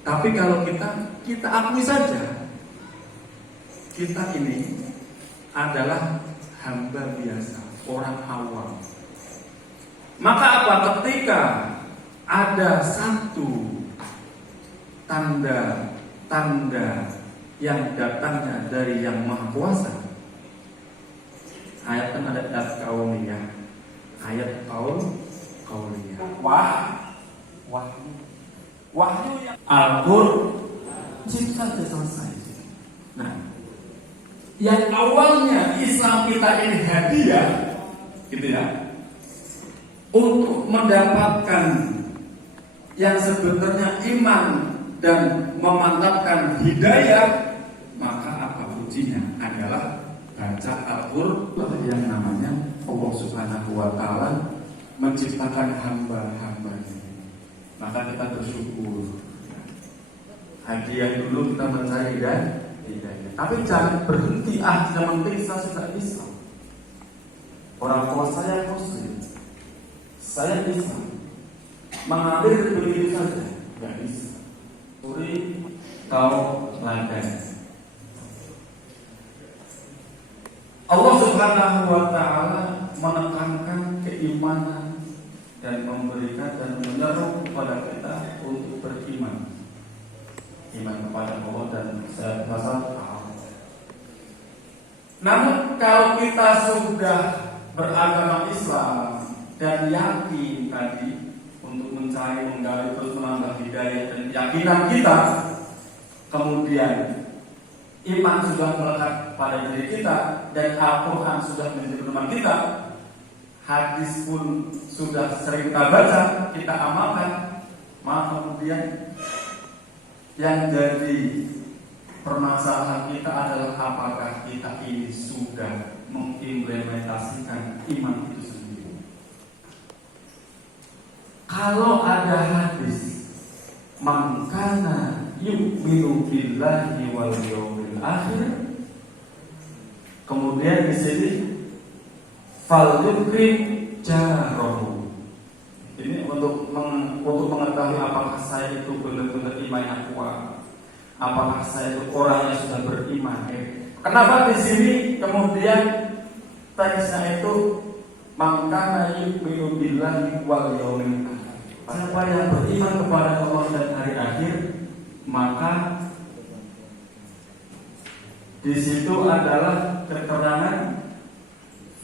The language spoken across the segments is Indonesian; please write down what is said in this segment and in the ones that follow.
Tapi kalau kita akui saja, kita ini adalah hamba biasa, orang awam. Maka apa? Ketika ada satu tanda-tanda yang datangnya dari Yang Maha Kuasa, ayat kan ada kauliyah, ayat kauliyah. Wahyu yang Al-Qur'an cipta selesai. Nah, yang awalnya Islam kita ini hadiah, gitu ya, untuk mendapatkan yang sebenarnya iman dan memantapkan hidayah, maka apa kuncinya adalah baca Al-Qur'an yang namanya Allah Subhanahu wa Ta'ala menciptakan hamba-hambanya. Maka kita bersyukur. Hadiah dulu kita mencari hidayah. Tapi jangan berhenti yang penting saya sudah Islam. Orang tua saya Muslim, saya Islam. Mengalir begitu saja, nggak bisa. Suri tahu ladan. Allah Subhanahu wa Ta'ala menekankan keimanan dan memberikan dan menyeru kepada kita untuk beriman, iman kepada Allah dan pasal. Namun kalau kita sudah beragama Islam dan yakin tadi untuk mencari, menggali, terus menambah hidayah dan keyakinan kita, kemudian iman sudah melekat pada diri kita dan Al-Quran sudah menjadi pedoman kita, hadis pun sudah sering kita baca, kita amalkan, maka kemudian yang jadi permasalahan kita adalah apakah kita ini sudah mengimplementasikan iman itu sendiri. Kalau ada hadis man kana yu'minu billahi wal yawmil akhir, kemudian di sini fal yukrim jarahu. Ini untuk mengetahui apakah saya itu benar-benar imannya kuat, apakah saya itu orang yang sudah beriman. Kenapa di sini kemudian teksnya itu man kana yu'minu billahi wal yawmil akhir? Siapa yang beriman kepada Allah dan hari akhir, maka di situ adalah keterangan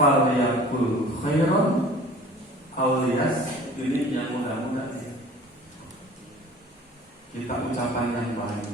falyakul khairan awliyas. Ini yang mudah-mudahan kita ucapan yang baik.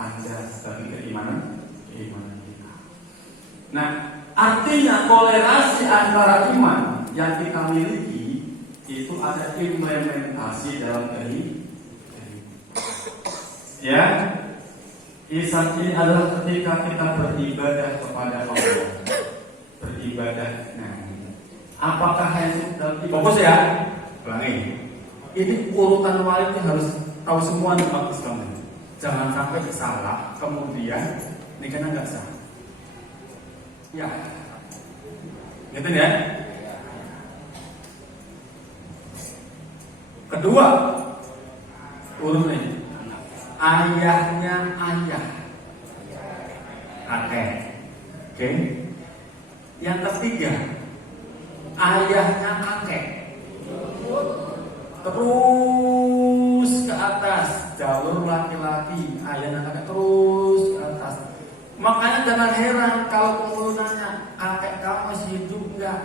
ada bagi keimanan kita. Nah, artinya toleransi antara iman yang kita miliki itu ada implementasi dalam kehidupan. Ya, ihsan ini adalah ketika kita beribadah kepada Allah. Beribadah. Nah, apakah hanya dalam fokus ya? Ulangi. Ini urutan wali itu harus tahu semua nih Pak Islam. Jangan sampai salah, kemudian nikahnya nggak sah. Ya, gitu ya. Kedua, urut nih. Ayahnya ayah, kakek. Oke. Yang ketiga, ayahnya kakek. Terus ke atas, jalur laki-laki, ayahnya kakek terus ke atas. Makanya jangan heran kalau penghulu nanya, kakek kamu masih hidup enggak?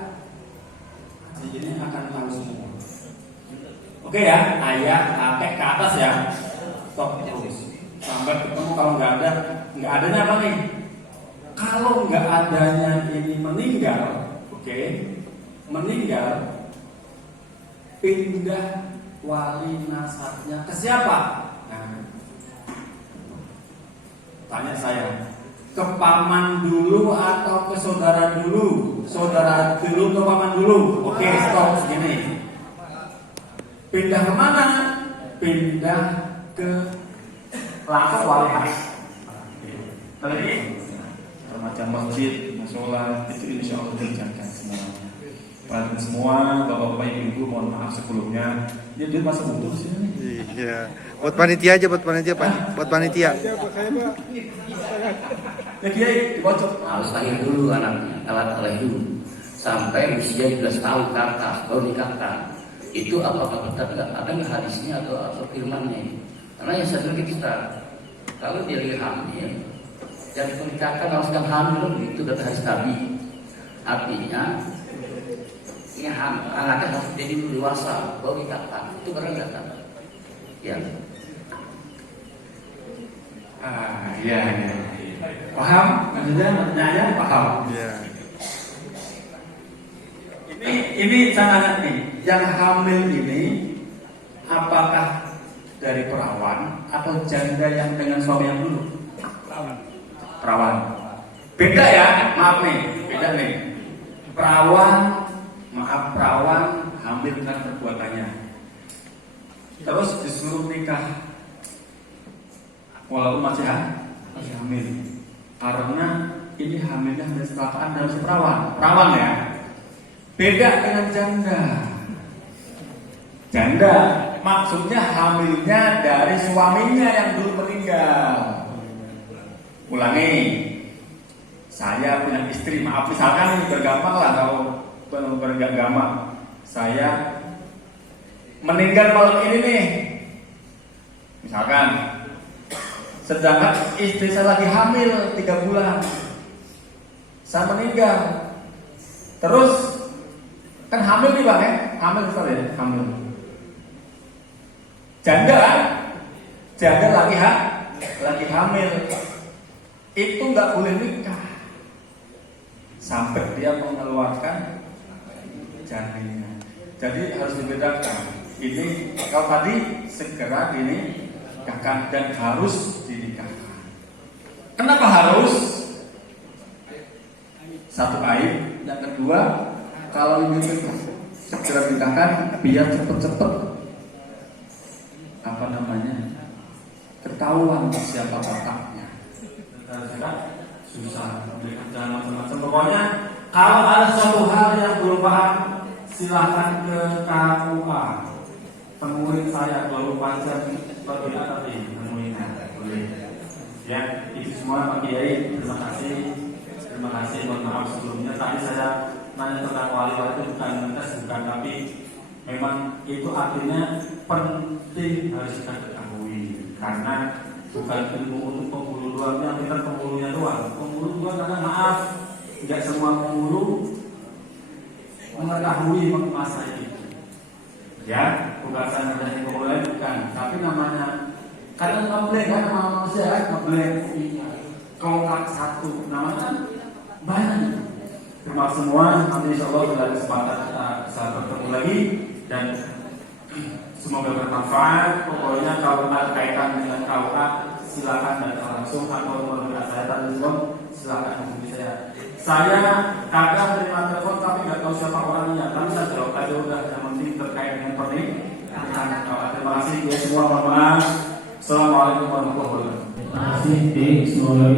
Ini akan tahu semua. Oke ya, ayah, kakek ke atas ya. Stop terus. Sampai ketemu kalau nggak adanya apa nih? Kalau nggak adanya ini meninggal, oke, meninggal, pindah wali nasabnya ke siapa? Nah, tanya saya, ke paman dulu atau ke saudara dulu? Saudara dulu ke paman dulu? Oke, stop segini. Pindah kemana? Pindah ke langsung wali khas. Tadi macam masjid, musola itu insya Allah dikerjakan semua. Dan semua bapak-bapak ibu-ibu mohon maaf sebelumnya. Dia masih butuh sih. Iya. Buat panitia aja, buat panitia, buat panitia. Ya kiai dibocok. Harus lahir dulu anaknya, lahir dulu sampai usia 12 tahun ke atas baru nikahkan. Itu apakah betul ada nggak hadisnya atau firmannya? Karena yang saya kita kalau dia lagi hamil dan dinikahkan kalau sedang hamil itu dari hadis Nabi. Artinya ini anaknya harus jadi dewasa baru nikahkan. Itu benar nggak kan? Ya. Iya. Paham? Maksudnya nanya paham. Iya. Ini sangat nih. Yang hamil ini apakah dari perawan atau janda yang dengan suami yang dulu? Perawan. Beda ya, maaf nih, beda nih. Perawan hamil dengan perbuatannya. Terus disuruh nikah, walaupun masih hamil. Karena ini hamilnya kecelakaan dalam si perawan ya. Beda dengan janda. Janda maksudnya hamilnya dari suaminya yang dulu meninggal. Ulangi, saya punya istri, maaf misalkan ini bergampang lah kalau bergampang. Saya meninggal malam ini nih, misalkan. Sedangkan istri saya lagi hamil 3 bulan, saya meninggal. Terus kan hamil nih bang ya, hamil sekali ya, hamil. Janda kan, janda lagi hamil, itu nggak boleh nikah sampai dia mengeluarkan janinnya. Jadi harus dibedakan. Ini kalau tadi segera dinikahkan dan harus dinikahkan. Kenapa harus? Satu aib, yang kedua kalau ini segera dinikahkan biar cepet-cepet ketahuan siapa bapaknya. Susah memberikan macam-macam. Pokoknya kalau ada suatu hal yang belum paham, silahkan ke KUA. Temuin saya 24 jam berbeda tadi temuinnya. Boleh. Ya, itu semua Pak Kiai. Terima kasih. Mohon maaf sebelumnya. Tadi saya nanya tentang wali-wali itu bukan ngetes, bukan, tapi memang itu artinya penting harus kita ketahui. Karena bukan ilmu untuk penghulu doang, yang kita penghulunya doang. Penghulu doang karena maaf, tidak semua penghulu mengetahui masalah itu. Ya, bukan saya menjadi penghulu lain, bukan. Tapi namanya Karena ngeblank kan sama manusia kan ngeblank kongkak satu namanya kan banyak itu. Terima kasih semua, nanti insya Allah dalam kesempatan kita bisa bertemu lagi dan semoga bermanfaat. Pokoknya kalau ada kaitan dengan KUA silakan datang langsung atau menghubungi saya tadi silakan hubungi saya. Saya kadang terima telepon tapi nggak tahu siapa orangnya, tapi saya jawab aja udah yang penting terkait dengan pernikahan. Terima kasih ya semua, mohon maaf. Assalamualaikum warahmatullahi wabarakatuh. Terima kasih, semoga